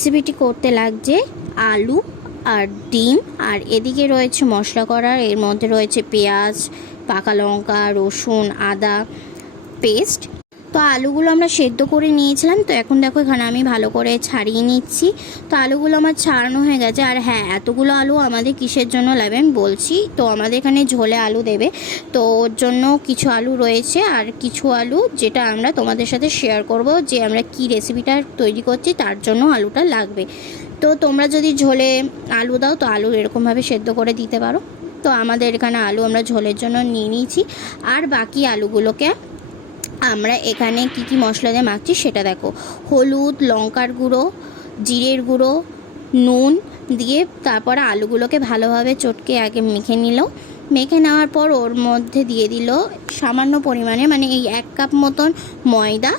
রেসিপিটি করতে লাগছে আলু আর ডিম, আর এদিকে রয়েছে মশলা করার। এর মধ্যে রয়েছে পেঁয়াজ, পাকা লঙ্কা, রসুন, আদা পেস্ট। তো আলুগুলো আমরা সেদ্ধ করে নিয়েছিলাম। তো এখন দেখো এখানে আমি ভালো করে ছাড়িয়ে নিচ্ছি। তো আলুগুলো আমার ছাড়ানো হয়ে গেছে। আর হ্যাঁ, এতগুলো আলু আমাদের কিসের জন্য লাগবে আমি বলছি। তো আমাদের এখানে ঝোলে আলু দেবে, তো ওর জন্য কিছু আলু রয়েছে আর কিছু আলু যেটা আমরা তোমাদের সাথে শেয়ার করব যে আমরা কি রেসিপিটা তৈরি করছি তার জন্য আলুটা লাগবে। তো তোমরা যদি ঝোলে আলু দাও তো আলু এরকমভাবে সেদ্ধ করে দিতে পারো। তো আমাদের এখানে আলু আমরা ঝোলের জন্য নিয়ে নিয়েছি। আর বাকি আলুগুলোকে আমরা এখানে কি কি মশলা দিয়ে মাখছি সেটা দেখো। হলুদ, লঙ্কার গুঁড়ো, জিরের গুঁড়ো, নুন দিয়ে তারপরে আলুগুলোকে ভালোভাবে চটকে আগে মেখে নিল। মেখে নেওয়ার পর ওর মধ্যে দিয়ে দিল সামান্য পরিমাণে, মানে এই 1 কাপ মতন ময়দা।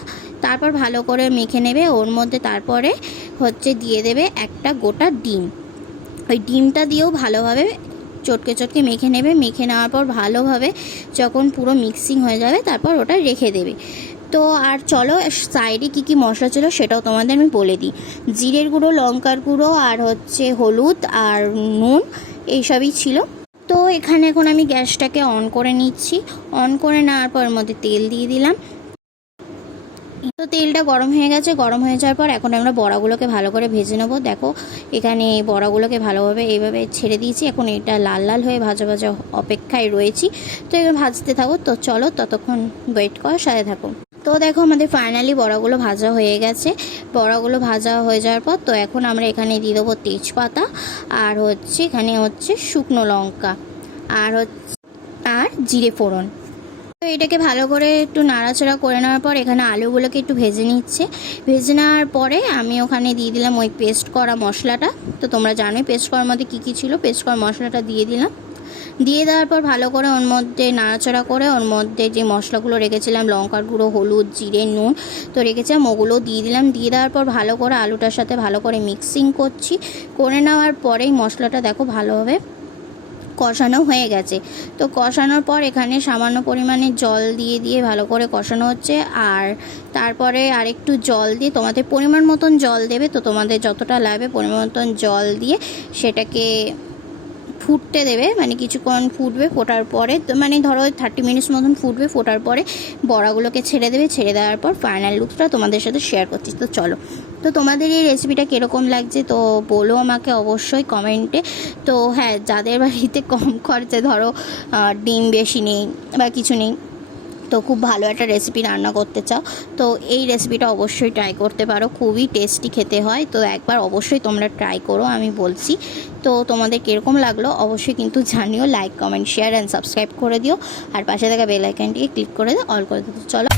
তারপর ভালো করে মেখে নেবে। ওর মধ্যে তারপরে দিয়ে দেবে একটা গোটা ডিম। ওই ডিমটা দিয়েও ভালোভাবে চটকে মেখে নেবে। মেখে নেওয়ার পর ভালোভাবে যখন পুরো মিক্সিং হয়ে যাবে তারপর ওটা রেখে দেবে। তো আর চলো সাইডে কি কি মশলা ছিল সেটাও তোমাদের আমি বলে দিই। জিরের গুঁড়ো, লঙ্কার গুঁড়ো আর হলুদ আর নুন এইসবই ছিল। তো এখানে এখন আমি গ্যাসটাকে অন করে নিচ্ছি। অন করে নেওয়ার পর এর মধ্যে তেল দিয়ে দিলাম। তো তেলটা গরম হয়ে গেছে। গরম হয়ে যাওয়ার পর এখন আমরা বড়াগুলোকে ভালো করে ভেজে নেবো। দেখো এখানে বড়াগুলোকে ভালোভাবে এইভাবে ছেড়ে দিয়েছি। এখন এটা লাল লাল হয়ে ভাজা ভাজা অপেক্ষায় রয়েছি। তো এবার ভাজতে থাকো। তো চলো ততক্ষণ ওয়েট করার সাথে থাকো। তো দেখো আমাদের ফাইনালি বড়াগুলো ভাজা হয়ে গেছে। বড়াগুলো ভাজা হয়ে যাওয়ার পর তো এখন আমরা এখানে দিয়ে দেবো তেজপাতা আর এখানে শুকনো লঙ্কা আর জিরে ফোড়ন। তো এটাকে ভালো করে একটু নাড়াচাড়া করে নেওয়ার পর এখানে আলুগুলোকে একটু ভেজে নিচ্ছে। ভেজে নেওয়ার পরে আমি ওখানে দিয়ে দিলাম ওই পেস্ট করা মশলাটা। তো তোমরা জানোই পেস্ট করার মধ্যে কী কী ছিল। পেস্ট করা মশলাটা দিয়ে দিলাম। দিয়ে দেওয়ার পর ভালো করে ওর মধ্যে নাড়াচাড়া করে ওর মধ্যে যে মশলাগুলো রেখেছিলাম, লঙ্কার গুঁড়ো, হলুদ, জিরে, নুন তো রেখেছিলাম, ওগুলো দিয়ে দিলাম। দিয়ে দেওয়ার পর ভালো করে আলুটার সাথে ভালো করে মিক্সিং করছি। করে নেওয়ার পরেই মশলাটা দেখো ভালোভাবে কষানো হয়ে গেছে। তো কষানোর পর এখানে সামান্য পরিমাণে জল দিয়ে ভালো করে কষানো হচ্ছে। আর তারপরে আরেকটু জল দিয়ে তোমাদের পরিমাণ মতন জল দেবে। তো তোমাদের যতটা লাগবে পরিমাণ মতন জল দিয়ে সেটাকে ফুটতে দেবে, মানে কিছুক্ষণ ফুটবে। ফোটার পরে মানে ধরো 30 মিনিটস মতন ফুটবে। ফোটার পরে বড়াগুলোকে ছেড়ে দেবে। ছেড়ে দেওয়ার পর ফাইনাল লুকটা তোমাদের সাথে শেয়ার করছি। তো চলো, তো তোমাদের এই রেসিপিটা কীরকম লাগছে তো বলো আমাকে অবশ্যই কমেন্টে। তো হ্যাঁ, যাদের বাড়িতে কম খরচে ধরো ডিম বেশি নেই বা কিছু নেই, তো খুব ভালো একটা রেসিপি রান্না করতে চাও তো এই রেসিপিটা অবশ্যই ট্রাই করতে পারো। খুবই টেস্টি খেতে হয়। তো একবার অবশ্যই তোমরা ট্রাই করো, আমি বলছি। তো তোমাদের কীরকম লাগলো অবশ্যই কিন্তু জানিও। Like, comment, share and subscribe করে দিও। আর পাশে থাকা বেল আইকনটিকে ক্লিক করে দিও, অল করে দিও। চলো।